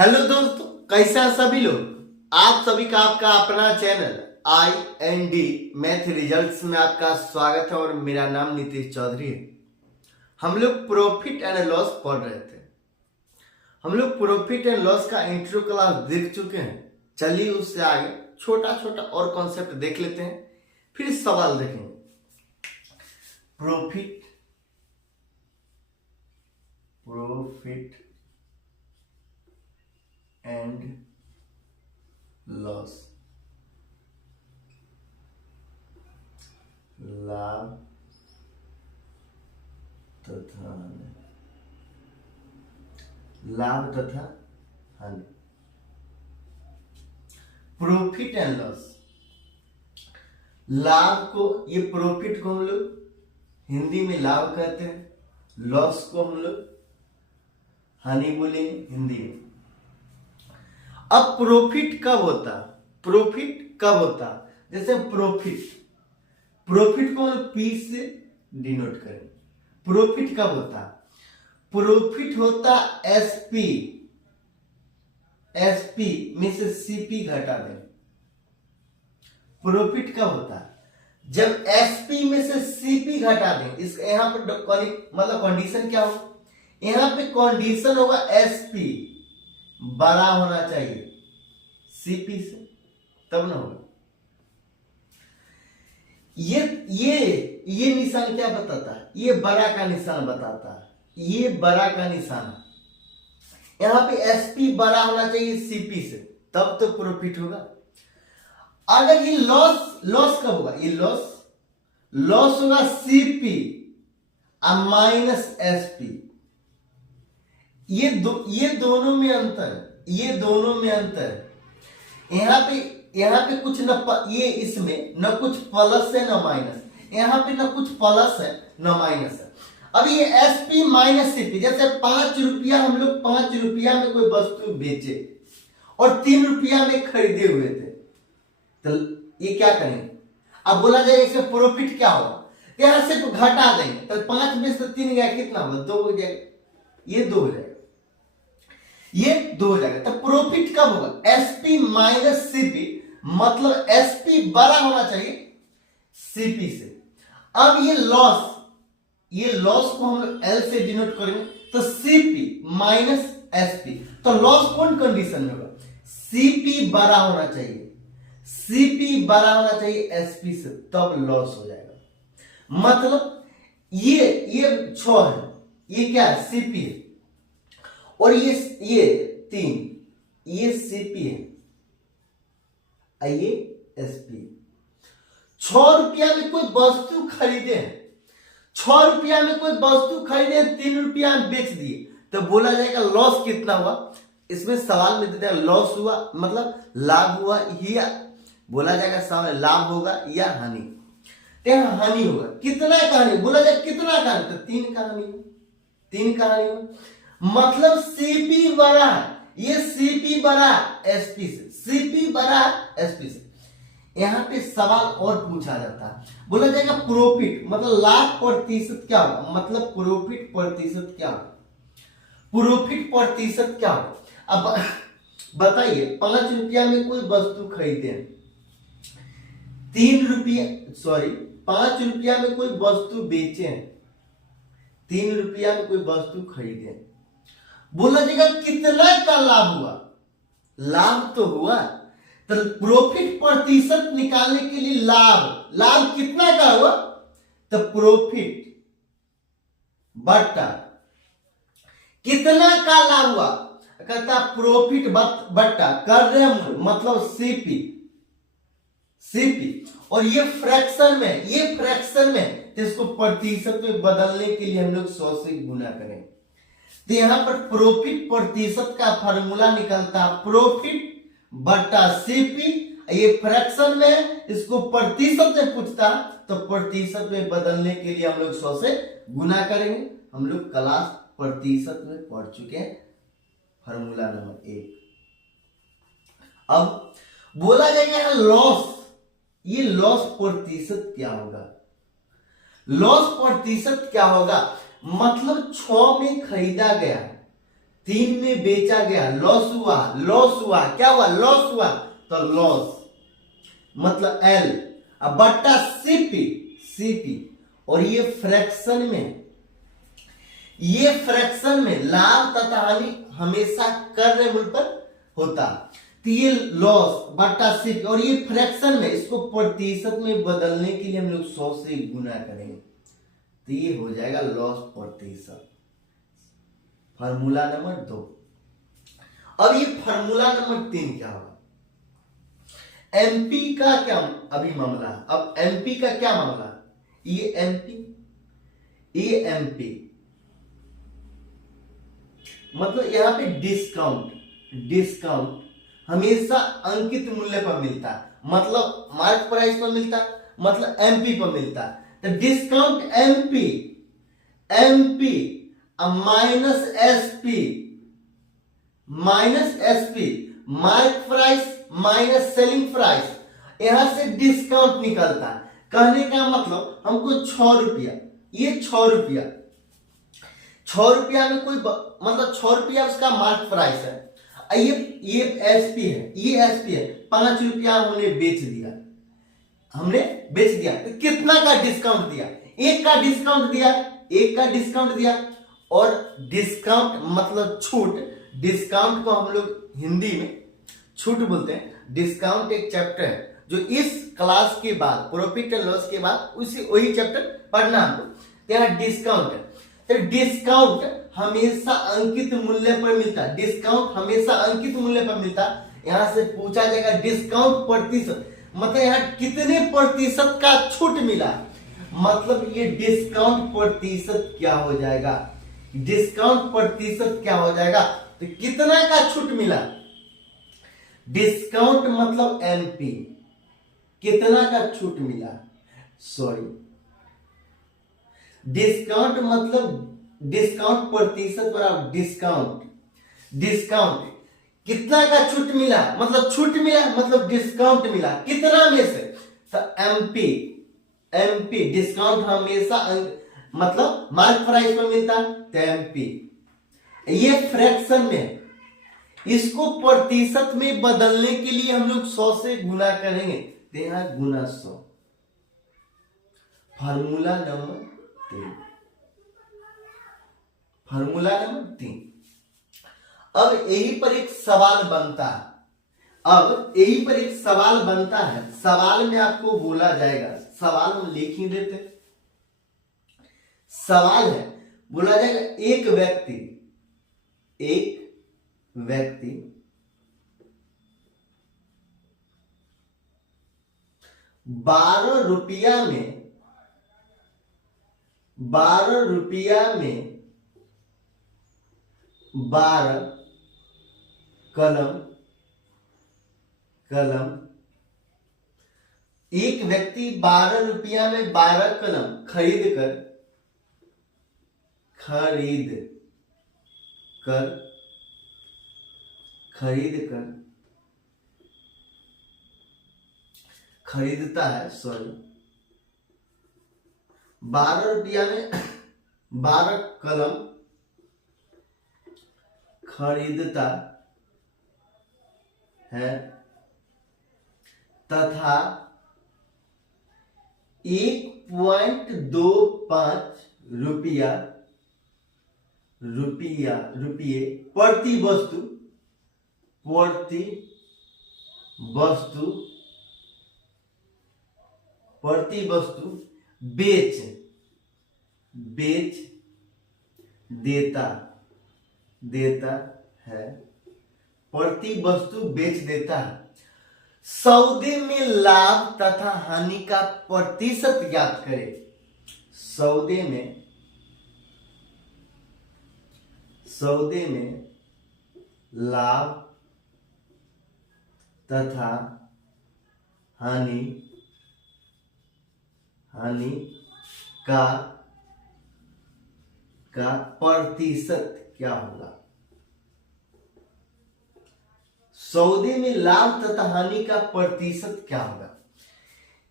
Hello दोस्तों, कैसे हैं सभी लोग। आप सभी का आपका अपना चैनल IND मैथ रिजल्ट्स में आपका स्वागत है और मेरा नाम नीतीश चौधरी है। हम लोग प्रॉफिट एंड लॉस पढ़ रहे थे। हम लोग प्रॉफिट एंड लॉस का इंट्रो क्लास देख चुके हैं। चलिए उससे आगे छोटा छोटा और कॉन्सेप्ट देख लेते हैं, फिर सवाल देखेंगे। प्रॉफिट एंड लॉस, लाभ तथा हानि। लाभ तथा हानि, प्रॉफिट एंड लॉस। लाभ को, ये प्रॉफिट को हम लोग हिंदी में लाभ कहते हैं, लॉस को हम लोग हानि बोलेंगे हिंदी में। अब प्रॉफिट कब होता, प्रॉफिट कब होता, जैसे प्रॉफिट को हम पी से डिनोट करें। प्रॉफिट कब होता, प्रॉफिट होता एसपी में से सीपी घटा दें। प्रॉफिट कब होता, जब एसपी में से सीपी घटा दें। इस यहां पर मतलब कंडीशन क्या हो, यहां पे कंडीशन होगा एसपी बड़ा होना चाहिए सीपी से, तब ना होगा। ये निशान क्या बताता है, ये बड़ा का निशान बताता है। ये बड़ा का निशान, यहां पे एसपी बड़ा होना चाहिए सीपी से, तब तो प्रॉफिट होगा। अगर ये लॉस कब होगा, ये लॉस होगा सीपी माइनस एसपी। ये दोनों में अंतर है, ये दोनों में अंतर है। यहाँ पे कुछ न, ये इसमें न कुछ प्लस है न माइनस, यहाँ पे न कुछ प्लस है न माइनस है। अब ये एसपी माइनस सीपी, जैसे 5 रुपया हम लोग 5 रुपया में कोई वस्तु बेचे और 3 रुपया में खरीदे हुए थे, तो ये क्या करेंगे। अब बोला जाए इसमें प्रॉफिट क्या होगा, यहां से तो घटा देंगे, तो 5 में से 3 गया, कितना होगा, 2 हो जाएगा, ये 2 हो जाएगा, ये 2 हो जाएगा। तो प्रॉफिट कब होगा, एसपी माइनस सीपी, मतलब एसपी बड़ा होना चाहिए सीपी से। अब ये लॉस को हम लोग एल से डिनोट करेंगे, तो सीपी माइनस एसपी। तो लॉस कौन कंडीशन में होगा, सीपी बड़ा होना चाहिए, सीपी बड़ा होना चाहिए एसपी से, तब लॉस हो जाएगा। मतलब ये 6 है, ये क्या है, सीपी है, और ये 3, ये सीपी है, ये एसपी। 6 रुपया में कोई वस्तु खरीदे हैं, 6 रुपया में कोई वस्तु खरीदे, 3 रुपया में बेच दिए, तो बोला जाएगा लॉस कितना हुआ। इसमें सवाल में देते हैं लॉस हुआ मतलब लाभ हुआ, या बोला जाएगा सामने लाभ होगा या हानि। यहाँ हानि होगा, कितना का हानि, बोला जाए कितना का हानि, तो 3 का हानि, 3 का हानि होगा। मतलब सीपी बड़ा, ये सीपी बड़ा एसपी से, सीपी बड़ा एसपी से। यहां पे सवाल और पूछा जाता है, बोला जाएगा प्रॉफिट मतलब लाभ प्रतिशत क्या होगा, मतलब प्रॉफिट प्रतिशत क्या होगा, प्रॉफिट प्रतिशत क्या होगा। अब बताइए 5 रुपया में कोई वस्तु खरीदे, 5 रुपया में कोई वस्तु बेचे, 3 रुपया में कोई वस्तु खरीदे, बोला जाएगा कितना का लाभ हुआ, लाभ तो हुआ। तो प्रॉफिट प्रतिशत निकालने के लिए लाभ कितना का हुआ, तो प्रॉफिट बट्टा कितना का लाभ हुआ, कहता प्रॉफिट बट्टा कर रहे हम मतलब सीपी, और ये फ्रैक्शन में, तो इसको प्रतिशत में बदलने के लिए हम लोग 100 से गुना करें। तो यहां पर प्रॉफिट प्रतिशत का फार्मूला निकलता प्रॉफिट बटा सीपी, ये फ्रैक्शन में, इसको प्रतिशत में पूछता तो प्रतिशत में बदलने के लिए हम लोग 100 से गुना करेंगे। हम लोग क्लास प्रतिशत में पढ़ चुके हैं, फार्मूला नंबर 1। अब बोला जाएगा लॉस, ये लॉस प्रतिशत क्या होगा, लॉस प्रतिशत क्या होगा, मतलब 6 में खरीदा गया 3 में बेचा गया, लॉस हुआ, लॉस हुआ, क्या हुआ, लॉस हुआ, तो लॉस मतलब एल, अब बट्टा सीपी, सीपी, और ये फ्रैक्शन में लाभ तथा हानि हमेशा कर्ण मूल पर होता, तो ये लॉस बट्टा सीपी, और ये फ्रैक्शन में, इसको प्रतिशत में बदलने के लिए हम लोग 100 से गुना करेंगे, तो ये हो जाएगा लॉस प्रतिशत। Formula number 2। अब ये फार्मूला नंबर 3 क्या होगा, एमपी का क्या अभी मामला, अब एमपी का क्या मामला, ये एमपी मतलब यहां पे डिस्काउंट हमेशा अंकित मूल्य पर मिलता, मतलब मार्क प्राइस पर मिलता, मतलब एमपी पर मिलता, तो discount MP minus SP mark price minus selling price, यहां से डिस्काउंट निकलता। कहने का मतलब हमको 6 रुपया, ये 6 रुपया, 6 रुपया में कोई मतलब 6 रुपया उसका मार्क प्राइस है, ये एसपी है, ये एसपी है, 5 रुपया हमने बेच दिया, तो कितना का डिस्काउंट दिया, 1 का डिस्काउंट दिया, और डिस्काउंट मतलब छूट, डिस्काउंट को हम लोग हिंदी में छूट बोलते हैं। डिस्काउंट एक चैप्टर है जो इस क्लास के बाद, प्रॉफिट एंड लॉस के बाद वही चैप्टर पढ़ना हमको, तो डिस्काउंट है, तो डिस्काउंट हमेशा अंकित मूल्य पर मिलता, डिस्काउंट हमेशा अंकित मूल्य पर मिलता। यहां से पूछा जाएगा डिस्काउंट प्रतिशत, मतलब यहां कितने प्रतिशत का छूट मिला, मतलब ये डिस्काउंट प्रतिशत क्या हो जाएगा, डिस्काउंट प्रतिशत क्या हो जाएगा, तो कितना का छूट मिला, डिस्काउंट मतलब एमपी, कितना का छूट मिला, सॉरी डिस्काउंट मतलब डिस्काउंट प्रतिशत बराबर डिस्काउंट कितना का छूट मिला, मतलब छूट मिला मतलब डिस्काउंट मिला, कितना में से, तो एमपी डिस्काउंट हमेशा मतलब मार्क प्राइस पर मिलता, तो एमपी, ये फ्रैक्शन में, इसको प्रतिशत में बदलने के लिए हम लोग 100 से गुना करेंगे, तो यहां गुना 100। Formula number 3। अब यही पर एक सवाल बनता है, सवाल में आपको बोला जाएगा, सवाल हम लिख ही देते, सवाल है, बोला जाएगा एक व्यक्ति 12 रुपया में 12 कलम, एक व्यक्ति 12 रुपया में 12 कलम खरीद खरीदता है, सॉरी 12 रुपया में 12 कलम खरीदता है तथा 1.25 रुपये प्रति वस्तु बेच देता है, प्रति वस्तु बेच देता है। सौदे में लाभ तथा हानि का प्रतिशत ज्ञात करें। सौदे में लाभ तथा हानि का प्रतिशत क्या होगा। सौदे में लाभ तथा हानि का प्रतिशत क्या होगा।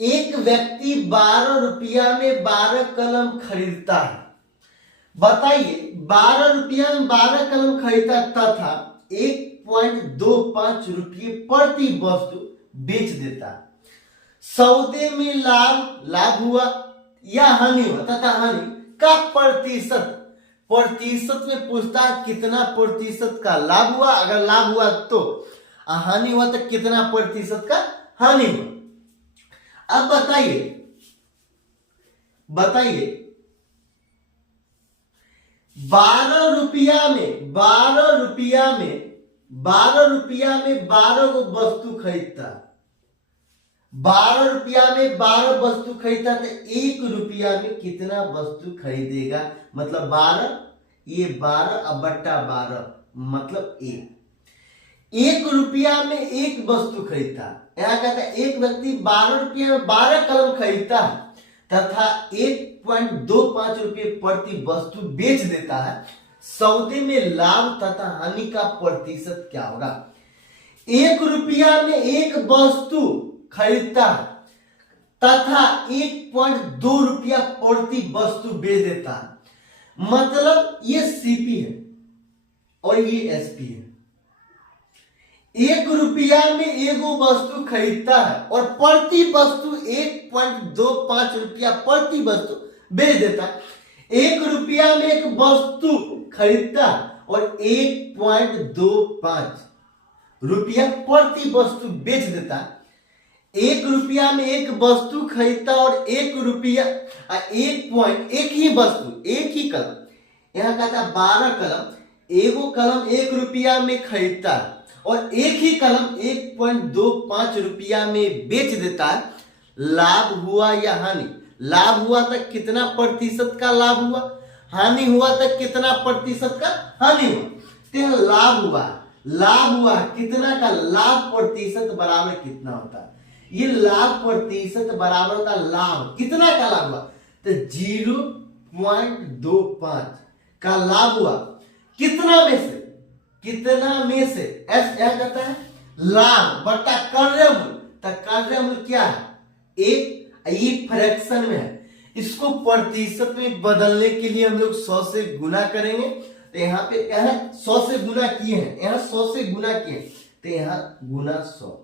एक व्यक्ति 12 रुपया में 12 कलम खरीदता है। बताइए 12 रुपया में 12 कलम खरीदा तथा 1.25 रुपये प्रति वस्तु बेच देता। सौदे में लाभ हुआ या हानि हुआ तथा हानि का प्रतिशत में पूछता है कितना प्रतिशत का लाभ हुआ, अगर लाभ हुआ तो, हानि हुआ तो कितना प्रतिशत का हानि हुआ। अब बताइए 12 रुपया में 12 को वस्तु खरीदता, 12 रुपया में 12 वस्तु खरीदता तो 1 रुपया में कितना वस्तु खरीदेगा, मतलब 12, ये 12 अब बट्टा 12 मतलब 1 रुपया में 1 वस्तु खरीदता। यहां कहता है एक व्यक्ति 12 रुपया में 12 कलम खरीदता है तथा 1.25 रुपये प्रति वस्तु बेच देता है। सौदे में लाभ तथा हानि का प्रतिशत क्या होगा। 1 रुपया में 1 वस्तु खरीदता है तथा 1.2 रुपया प्रति वस्तु बेच देता है, मतलब ये सीपी है और ये एसपी है। 1 रुपया में 1 वस्तु खरीदता है और प्रति वस्तु 1.25 रुपया प्रति वस्तु बेच देता है। 1 रुपया में 1 वस्तु खरीदता और 1.25 रुपया प्रति वस्तु बेच देता है। 1 रुपया में 1 वस्तु खरीदता और 1 रुपया एक ही वस्तु, एक ही कलम, यहां कहता है 12 कलम, एगो कलम 1 रुपया में खरीदता है और एक ही कलम 1.25 रुपया में बेच देता है। लाभ हुआ या हानि, लाभ हुआ तो कितना प्रतिशत का लाभ हुआ, हानि हुआ तो कितना प्रतिशत का हानि हुआ। तो लाभ हुआ कितना का, लाभ प्रतिशत बराबर कितना होता है, ये लाभ प्रतिशत बराबर होता है लाभ, कितना का लाभ हुआ तो 0.25 का लाभ हुआ, कितना में से एस क्या कहता है लाभ बटा कार्यमूल, तो कार्यमूल क्या है 1, ये फ्रैक्शन में है, इसको प्रतिशत में बदलने के लिए हम लोग 100 से गुना करेंगे। तो यहाँ पे 100 से गुना किए हैं, यहाँ 100 से गुना किए, तो यहाँ गुना 100।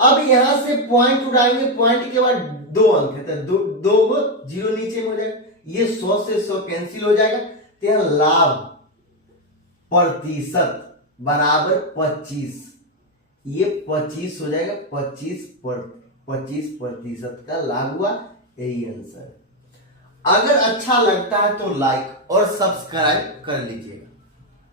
अब यहां से पॉइंट उड़ाएंगे, पॉइंट के बाद 2 अंक है तो 2 जीरो नीचे में हो जाएगा, ये 100 से 100 कैंसिल हो जाएगा। तो यहाँ लाभ प्रतिशत बराबर 25, ये 25 हो जाएगा, 25 प्रतिशत का लाभ हुआ, यही आंसर। अगर अच्छा लगता है तो लाइक और सब्सक्राइब कर लीजिएगा।